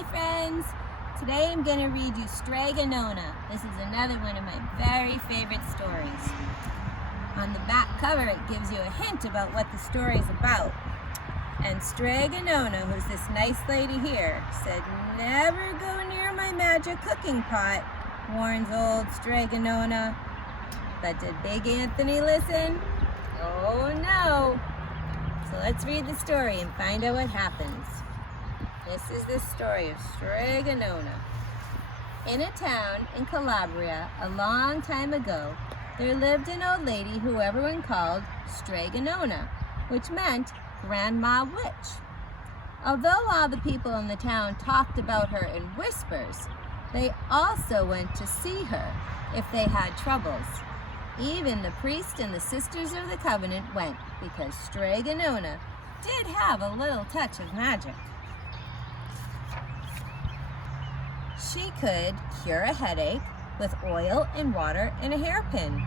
Hi friends! Today I'm going to read you Strega Nona. This is another one of my very favorite stories. On the back cover it gives you a hint about what the story is about. And Strega Nona, who's this nice lady here, said, "Never go near my magic cooking pot," warns old Strega Nona. But did Big Anthony listen? Oh no! So let's read the story and find out what happens. This is the story of Strega Nona. In a town in Calabria a long time ago, there lived an old lady who everyone called Strega Nona, which meant Grandma Witch. Although all the people in the town talked about her in whispers, they also went to see her if they had troubles. Even the priest and the sisters of the covenant went because Strega Nona did have a little touch of magic. She could cure a headache with oil and water and a hairpin.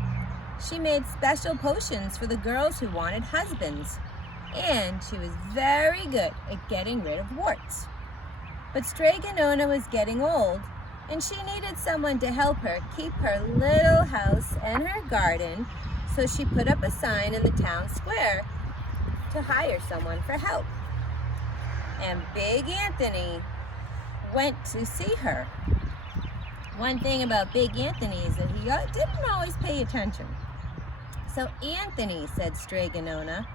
She made special potions for the girls who wanted husbands, and she was very good at getting rid of warts. But Strega Nona was getting old, and she needed someone to help her keep her little house and her garden, so she put up a sign in the town square to hire someone for help. And Big Anthony went to see her. One thing about Big Anthony is that he didn't always pay attention. "So Anthony," said Strega Nona,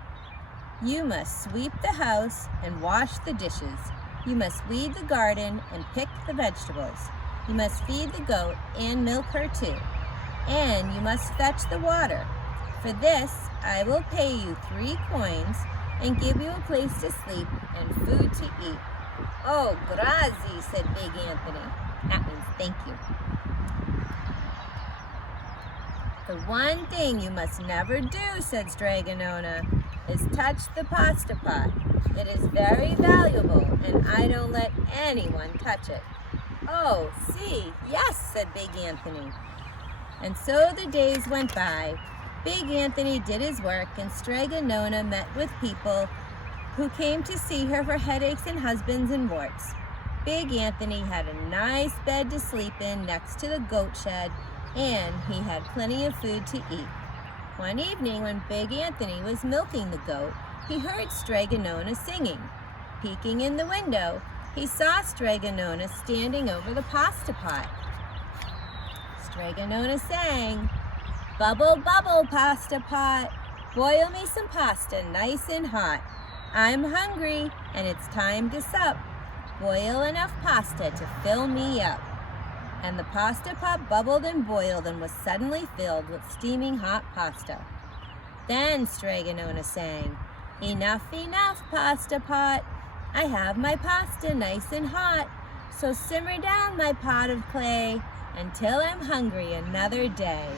"you must sweep the house and wash the dishes. You must weed the garden and pick the vegetables. You must feed the goat and milk her too. And you must fetch the water. For this I will pay you 3 coins and give you a place to sleep and food to eat." "Oh, grazie," said Big Anthony. That means thank you. "The one thing you must never do," said Strega Nona, "is touch the pasta pot. It is very valuable, and I don't let anyone touch it." "Oh, see, yes," said Big Anthony. And so the days went by. Big Anthony did his work, and Strega Nona met with people who came to see her for headaches and husbands and warts. Big Anthony had a nice bed to sleep in next to the goat shed, and he had plenty of food to eat. One evening when Big Anthony was milking the goat, he heard Strega Nona singing. Peeking in the window, he saw Strega Nona standing over the pasta pot. Strega Nona sang, "Bubble, bubble, pasta pot, boil me some pasta nice and hot. I'm hungry and it's time to sup. Boil enough pasta to fill me up." And the pasta pot bubbled and boiled and was suddenly filled with steaming hot pasta. Then Strega Nona sang, "Enough, enough, pasta pot. I have my pasta nice and hot. So simmer down my pot of clay until I'm hungry another day."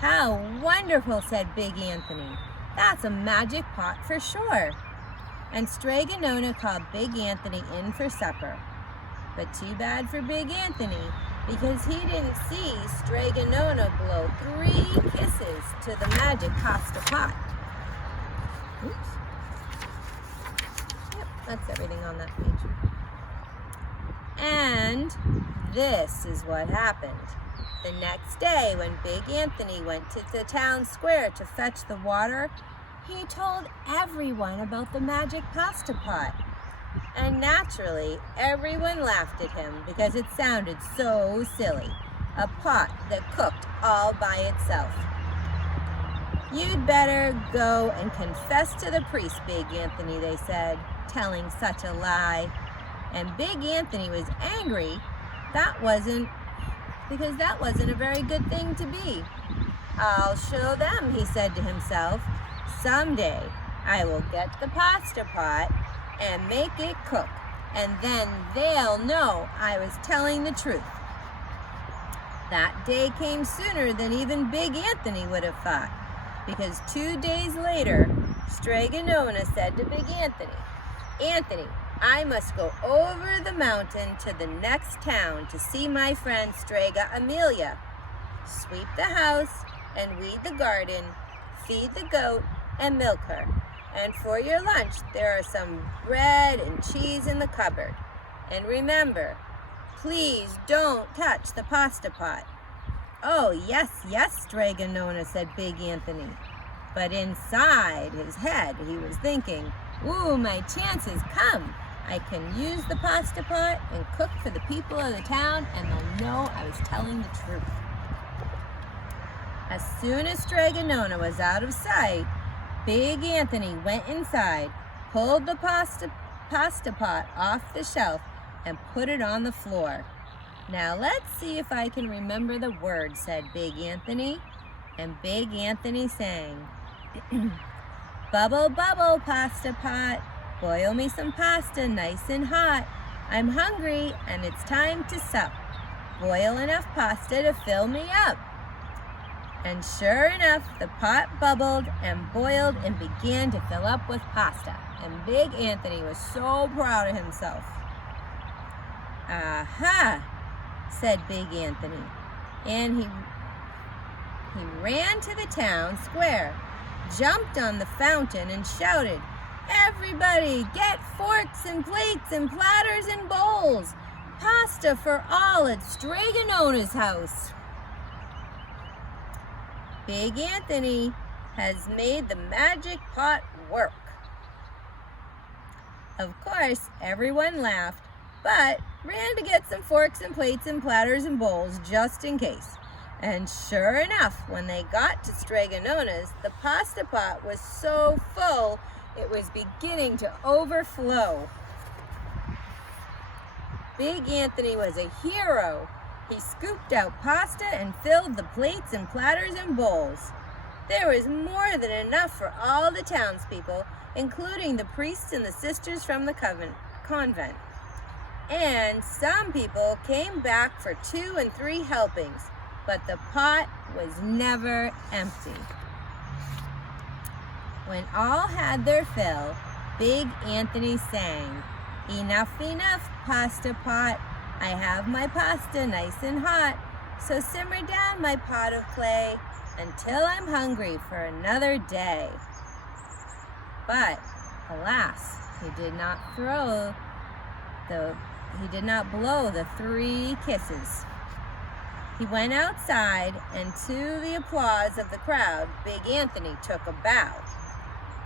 "How wonderful," said Big Anthony. "That's a magic pot for sure." And Strega Nona called Big Anthony in for supper. But too bad for Big Anthony, because he didn't see Strega Nona blow 3 kisses to the magic pasta pot. Oops. Yep, that's everything on that page. And this is what happened. The next day, when Big Anthony went to the town square to fetch the water, he told everyone about the magic pasta pot. And naturally, everyone laughed at him because it sounded so silly. A pot that cooked all by itself. "You'd better go and confess to the priest, Big Anthony," they said, telling such a lie. And Big Anthony was angry. Because that wasn't a very good thing to be. "I'll show them," he said to himself. "Someday I will get the pasta pot and make it cook, and then they'll know I was telling the truth." That day came sooner than even Big Anthony would have thought, because 2 days later, Strega Nona said to Big Anthony, "Anthony, I must go over the mountain to the next town to see my friend Strega Amelia. Sweep the house and weed the garden, feed the goat and milk her. And for your lunch, there are some bread and cheese in the cupboard. And remember, please don't touch the pasta pot." "Oh, yes, yes, Strega Nona," said Big Anthony. But inside his head, he was thinking, "Ooh, my chance has come. I can use the pasta pot and cook for the people of the town, and they'll know I was telling the truth." As soon as Strega Nona was out of sight, Big Anthony went inside, pulled the pasta pot off the shelf, and put it on the floor. "Now let's see if I can remember the words," said Big Anthony. And Big Anthony sang, "Bubble, bubble, pasta pot, boil me some pasta nice and hot. I'm hungry and it's time to sup. Boil enough pasta to fill me up." And sure enough, the pot bubbled and boiled and began to fill up with pasta. And Big Anthony was so proud of himself. "Aha!" said Big Anthony. And he ran to the town square, jumped on the fountain, and shouted, "Everybody, get forks and plates and platters and bowls. Pasta for all at Strega Nona's house." Big Anthony has made the magic pot work. Of course, everyone laughed, but ran to get some forks and plates and platters and bowls just in case. And sure enough, when they got to Strega Nona's, the pasta pot was so full it was beginning to overflow. Big Anthony was a hero. He scooped out pasta and filled the plates and platters and bowls. There was more than enough for all the townspeople, including the priests and the sisters from the convent. And some people came back for 2 and 3 helpings, but the pot was never empty. When all had their fill, Big Anthony sang, "Enough, enough, pasta pot. I have my pasta nice and hot. So simmer down my pot of clay until I'm hungry for another day." But alas, he did not blow the 3 kisses. He went outside, and to the applause of the crowd, Big Anthony took a bow.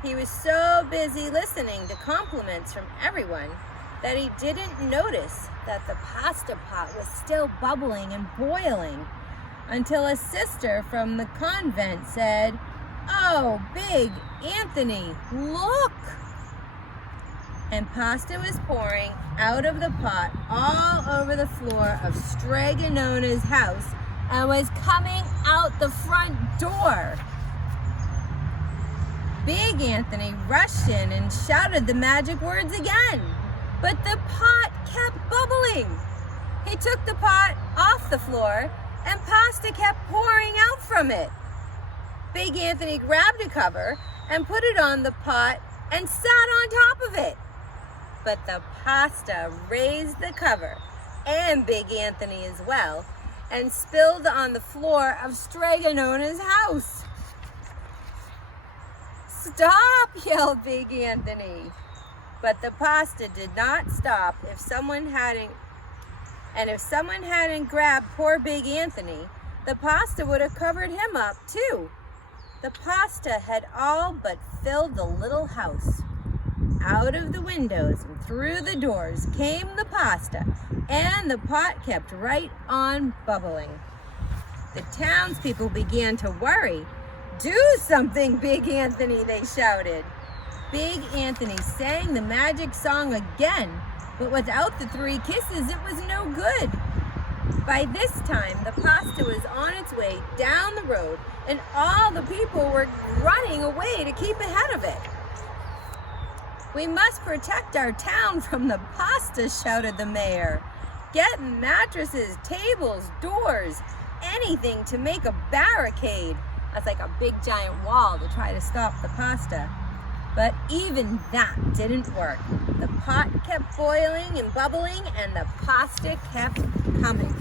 He was so busy listening to compliments from everyone that he didn't notice that the pasta pot was still bubbling and boiling until a sister from the convent said, "Oh, Big Anthony, look!" And pasta was pouring out of the pot all over the floor of Strega Nona's house and was coming out the front door. Big Anthony rushed in and shouted the magic words again, but the pot kept bubbling. He took the pot off the floor and pasta kept pouring out from it. Big Anthony grabbed a cover and put it on the pot and sat on top of it. But the pasta raised the cover, and Big Anthony as well, and spilled on the floor of Strega Nona's house. "Stop!" yelled Big Anthony. But the pasta did not stop if someone hadn't grabbed poor Big Anthony, the pasta would have covered him up too. The pasta had all but filled the little house. Out of the windows and through the doors came the pasta, and the pot kept right on bubbling. The townspeople began to worry. "Do something, Big Anthony," they shouted. Big Anthony sang the magic song again, but without the 3 kisses, it was no good. By this time, the pasta was on its way down the road, and all the people were running away to keep ahead of it. "We must protect our town from the pasta," shouted the mayor. "Get mattresses, tables, doors, anything to make a barricade." That's like a big giant wall to try to stop the pasta. But even that didn't work. The pot kept boiling and bubbling, and the pasta kept coming.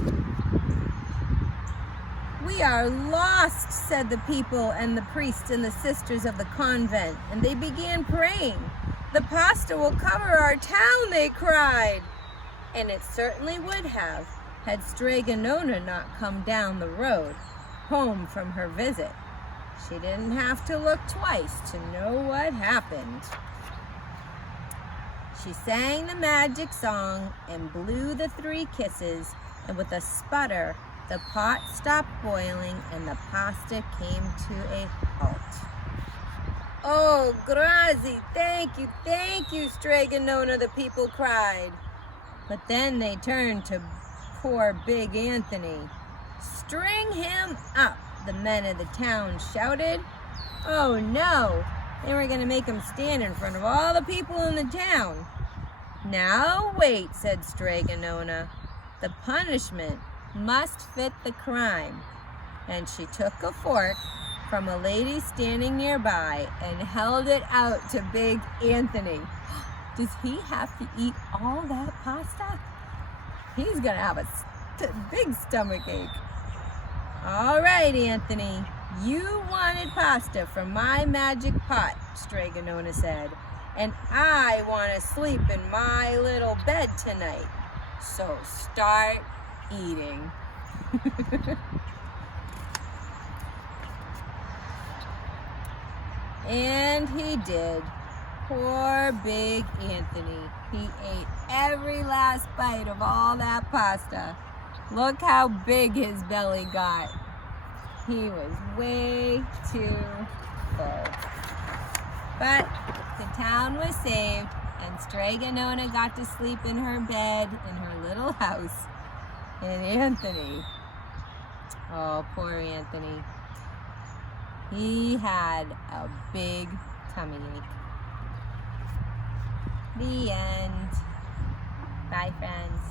"We are lost," said the people and the priests and the sisters of the convent, and they began praying. "The pasta will cover our town," they cried. and it certainly would have had Strega Nona not come down the road, home from her visit. She didn't have to look twice to know what happened. She sang the magic song and blew the 3 kisses, and with a sputter, the pot stopped boiling and the pasta came to a halt. "Oh, grazie, thank you, Strega Nona," the people cried. But then they turned to poor Big Anthony. "String him up," the men of the town shouted. Oh no, they were going to make him stand in front of all the people in the town. "Now wait," said Strega Nona. "The punishment must fit the crime." And she took a fork from a lady standing nearby and held it out to Big Anthony. Does he have to eat all that pasta? He's gonna have a big stomach ache. "All right, Anthony, you wanted pasta from my magic pot," Strega Nona said, "and I want to sleep in my little bed tonight. So start eating." And he did. Poor Big Anthony. He ate every last bite of all that pasta. Look how big his belly got. He was way too full. But the town was saved, and Strega Nona got to sleep in her bed in her little house. And Anthony, oh, poor Anthony. He had a big tummy ache. The end. Bye, friends.